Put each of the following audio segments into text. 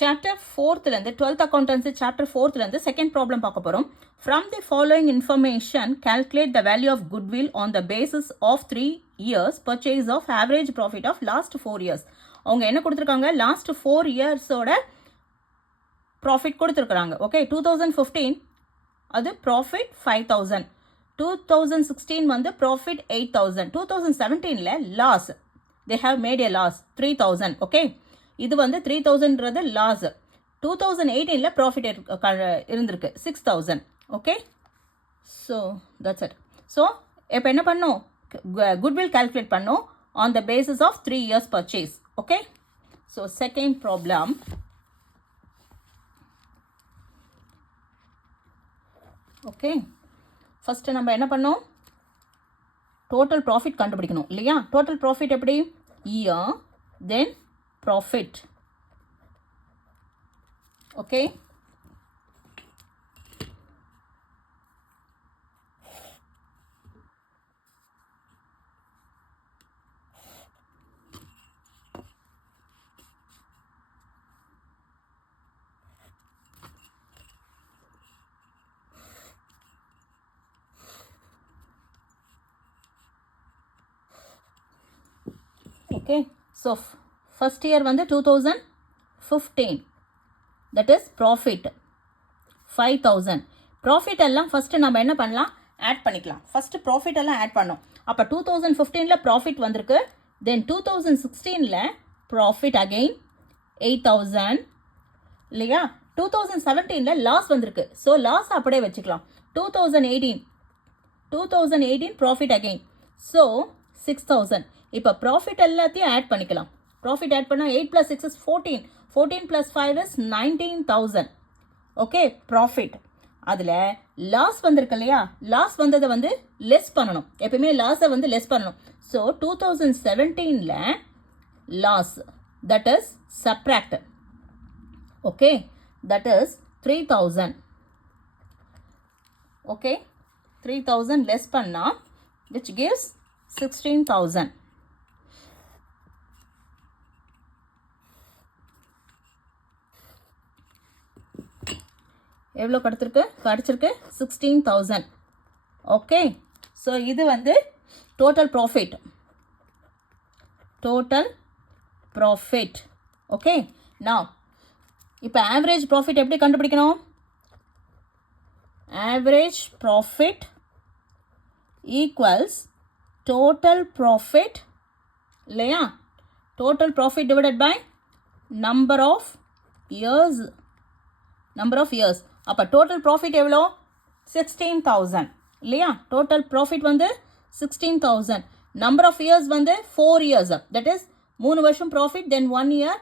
Chapter 4th twelfth accountancy chapter 4th second problem பார்க்க போகிறோம். From the following information calculate the value of goodwill on the basis of 3 years purchase of average profit of last 4 years. அவங்க என்ன கொடுத்துருக்காங்க, last 4 yearsோட profit கொடுத்துருக்குறாங்க. Okay, 2015 அது profit 5000, 2016 வந்து profit 8000, 2017 loss, they have made a loss 3000. Okay, இது வந்து 3000ன்றது லாஸ். 2018 ப்ராஃபிட் இருந்திருக்கு 6000. Okay, so that's it. So இப்போ என்ன பண்ணோம், குட்வில் கால்குலேட் பண்ணோம் on the basis of 3 years purchase. Okay, so second problem. Okay, first நம்ம என்ன பண்ணோம், டோட்டல் ப்ராஃபிட் கண்டுபிடிக்கணும் இல்லையா. டோட்டல் ப்ராஃபிட் எப்படி, year then profit. Okay, okay, so first year வந்து 2015, that is profit 5000. ப்ராஃபிட் எல்லாம் ஃபஸ்ட்டு நம்ம என்ன பண்ணலாம், ஆட் பண்ணிக்கலாம். ஃபஸ்ட்டு ப்ராஃபிட் எல்லாம் ஆட் பண்ணோம். அப்போ 2015 ப்ராஃபிட் வந்திருக்கு. தென் 2016 ப்ராஃபிட் அகெயின் 8000 இல்லையா. 2017 லாஸ் வந்திருக்கு. ஸோ லாஸ் அப்படியே வச்சுக்கலாம். 2018 ப்ராஃபிட் அகெயின், ஸோ 6000. இப்போ ப்ராஃபிட் எல்லாத்தையும் ஆட் பண்ணிக்கலாம். ப்ராஃபிட் ஆட் பண்ணால் 8 + 6 is 14, 14 + 5 is 19,000. Okay, profit. அதில் லாஸ் வந்திருக்கு இல்லையா, லாஸ் வந்ததை வந்து லெஸ் பண்ணணும். எப்பயுமே லாஸை வந்து லெஸ் பண்ணணும். So 2017 loss, that is subtract. Okay, that is 3000. Okay, 3000 less பண்ணால் which gives 16,000. எவ்வளோ கிடச்சிருக்கு 16,000. ஓகே, ஸோ இது வந்து டோட்டல் ப்ராஃபிட். ஓகே, நான் இப்போ ஆவரேஜ் ப்ராஃபிட் எப்படி கண்டுபிடிக்கணும், average profit equals total profit இல்லையா. Total profit divided by number of years. அப்போ டோட்டல் ப்ராஃபிட் எவ்வளோ, 16,000 இல்லையா. டோட்டல் ப்ராஃபிட் வந்து 16,000. நம்பர் ஆஃப் இயர்ஸ் வந்து 4 years, தட் இஸ் 3 வருஷம் profit, then 1 year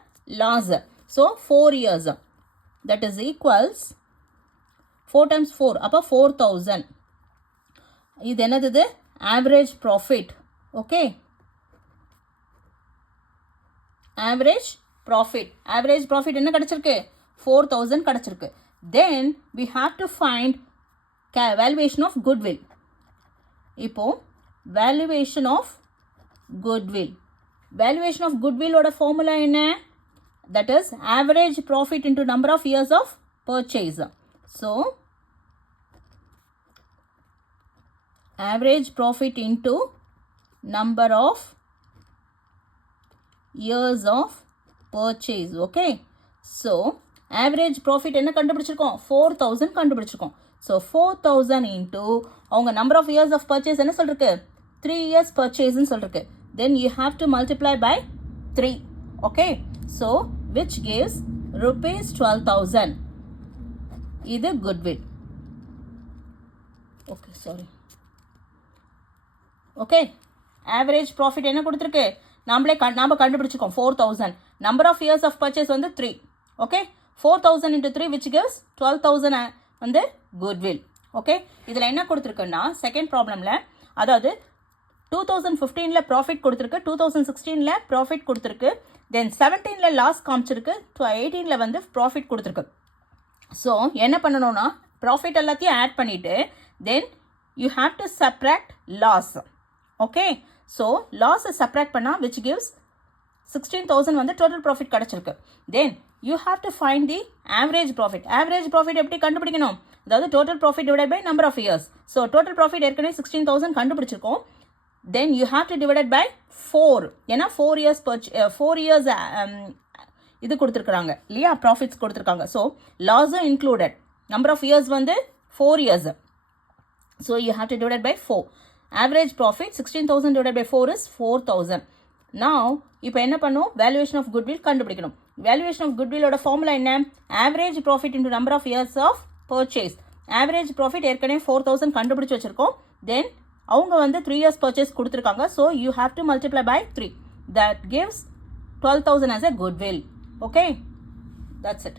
loss. So 4 years, that is equals 4 × 4, அப்போ 4000. இது என்னது, average profit. Okay, average profit என்ன கிடச்சிருக்கு, 4000 கிடச்சிருக்கு. Then we have to find valuation of goodwill. இப்போ valuation of goodwill ஓட formula என்ன, that is average profit into number of years of purchase. So average profit into number of years of purchase. Okay, so average profit என்ன கண்டுபிடிச்சிருக்கோம், 4000 கண்டுபிடிச்சிருக்கோம். So 4000 into அவங்க number of years of purchase என்ன சொல்லிருக்கு, 3 years பர்ச்சேஸ்ன்னு சொல்லிருக்கு. Then you have to multiply by 3. Okay, so which gives ₹12,000. இது goodwill. Okay, sorry. Okay, average profit என்ன கொடுத்துருக்கு, நாம் கண்டுபிடிச்சிருக்கோம் 4000. Number of years of purchase வந்து 3. ஓகே, 4000 × 3 which gives 12,000 வந்து குட்வில். ஓகே, இதில் என்ன கொடுத்துருக்குன்னா செகண்ட் ப்ராப்ளமில், அதாவது 2015 ப்ராஃபிட் கொடுத்துருக்கு, 2016 ப்ராஃபிட் கொடுத்துருக்கு, தென் 17 லாஸ் காமிச்சிருக்கு, 18 வந்து ப்ராஃபிட் கொடுத்துருக்கு. ஸோ என்ன பண்ணணும்னா ப்ராஃபிட் எல்லாத்தையும் ஆட் பண்ணிவிட்டு then you have to subtract loss. Okay, so லாஸை சப்ராக்ட் பண்ணால் விச் கிவ்ஸ் 16,000 வந்து டோட்டல் ப்ராஃபிட் கிடச்சிருக்கு. Then you have to find the average profit. Average profit எப்படி கண்டுபிடிக்கணும்? அதாவது total profit divide by number of years. So total profit ஏற்கனவே 16,000 கண்டுபிடிச்சிருக்கோம். Then you have to divided by 4. ஏன்னா 4 years இது கொடுத்துருக்குறாங்க இல்லையா, ப்ராஃபிட்ஸ் கொடுத்துருக்காங்க. ஸோ லாஸும் இன்க்ளூடட். நம்பர் ஆஃப் இயர்ஸ் வந்து 4 years. So you have to divide by 4. Average profit 16,000 divide by 4 is 4,000. நான் இப்போ என்ன பண்ணும், வேல்யூவேஷன் ஆஃப் குட்வில் கண்டுபிடிக்கணும். வேல்யூவேஷன் ஆஃப் குட்விலோட ஃபார்முலா என்ன? Average profit into number of years of purchase. Average profit ஏற்கனவே 4,000 கண்டுபிடிச்சு வச்சிருக்கோம். தென் அவங்க வந்து 3 இயர்ஸ் பர்ச்சேஸ் கொடுத்துருக்காங்க. So you have to multiply by 3. That gives 12,000 as a goodwill. Okay, that's it.